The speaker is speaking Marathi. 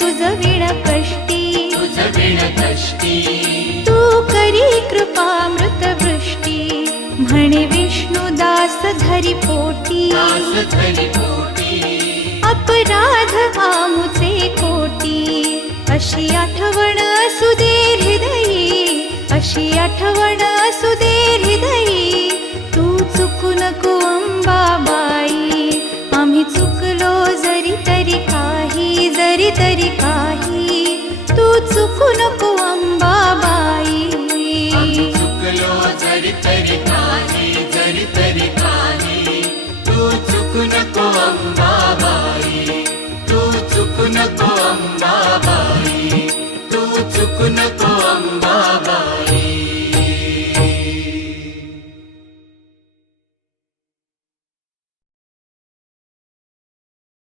तुझ विण कष्टी, तुझ विण कष्टी, तू करी कृपामृत वृष्टी, म्हणे विष्णुदास धरी पोटी, दास धरी पोटी, अपराध आमुचे कोटी, अशी आठवण असू दे हृदयी, अशी आठवण असू दे हृदयी, तू चुकू नको अंबाबाई, आम्ही चुकलो जरी तरी काही, जरी तरी काही, तू चुकू नको अंबाबाई, आम्ही चुकलो जरी तरी काही, जरी तरी काही, तू चुकू नको अंबाबाई, तू चुकू नको अंबाबाई, तू चुकू नको